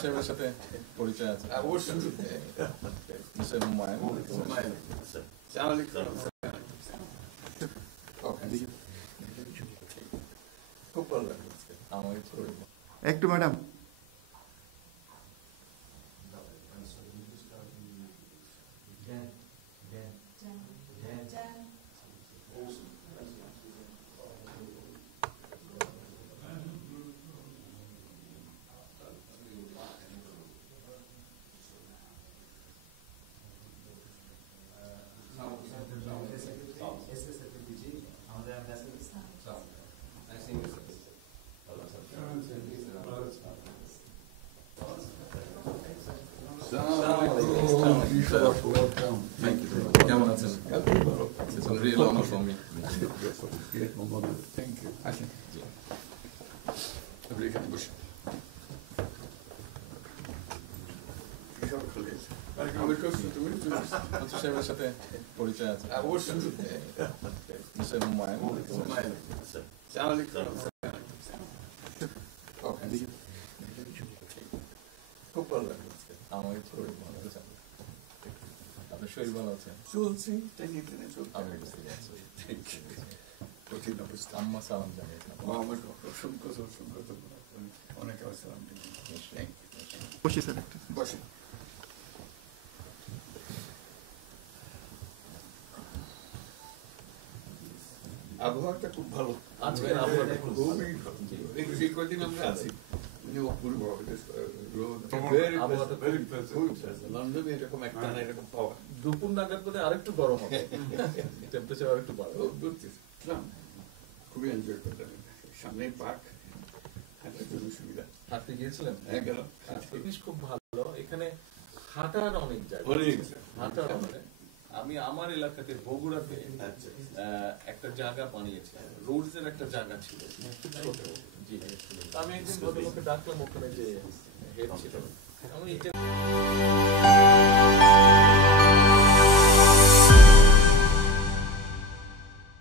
সাহেবের সাথে পরিচয় আছে অবশ্যই। মিস্টার হুমায়ুন। খুব ভালো লাগলো আমাকে একটু ম্যাডাম Thank you. কেমন আছেন? It's a real honor for me. Thank you আসেন আপনি এখানে বসে সাহেবের সাথে পরিচয় আছে অবশ্যই। মিস্টার হুমায়ুন। খুব ভালো লাগলো আমাকে আপনার শরীর ভালো আছে? চলছি টেনে টেনে চলছে আমি বুঝতে পারছি। কঠিন অবস্থা আম্মা সালাম জানিয়ে আমাকে অসংখ্য অনেক আসসালাম বসি স্যার একটু বসে আবহাওয়াটা খুব ভালো আজকের আবহাওয়াটা খুব ভালো। খুবই ভালো এই কদিন আমরা আছি অপূর্ব লন্ডনে এরকম একটা না এরকম পাওয়া দুপুর নাগাদ বলে আরেকটু গরম হবে, টেম্পারেচার আরেকটু বাড়বে। খুবই এনজয় করলাম সামনেই পার্ক হাঁটার জন্য সুবিধা হাঁটতে গিয়েছিলেন? গেলাম জিনিস খুব ভালো, এখানে হাঁটার অনেক জায়গা, হাঁটার অনেক। আমি আমার এলাকাতে বগুড়াতে একটা জায়গা বানিয়েছি, রোডস এর একটা জায়গা ছিল খুব ছোট। জি, আমি একদিন ভদ্রলোককে ডাকলাম, ওখানে যে হেড ছিল, আমি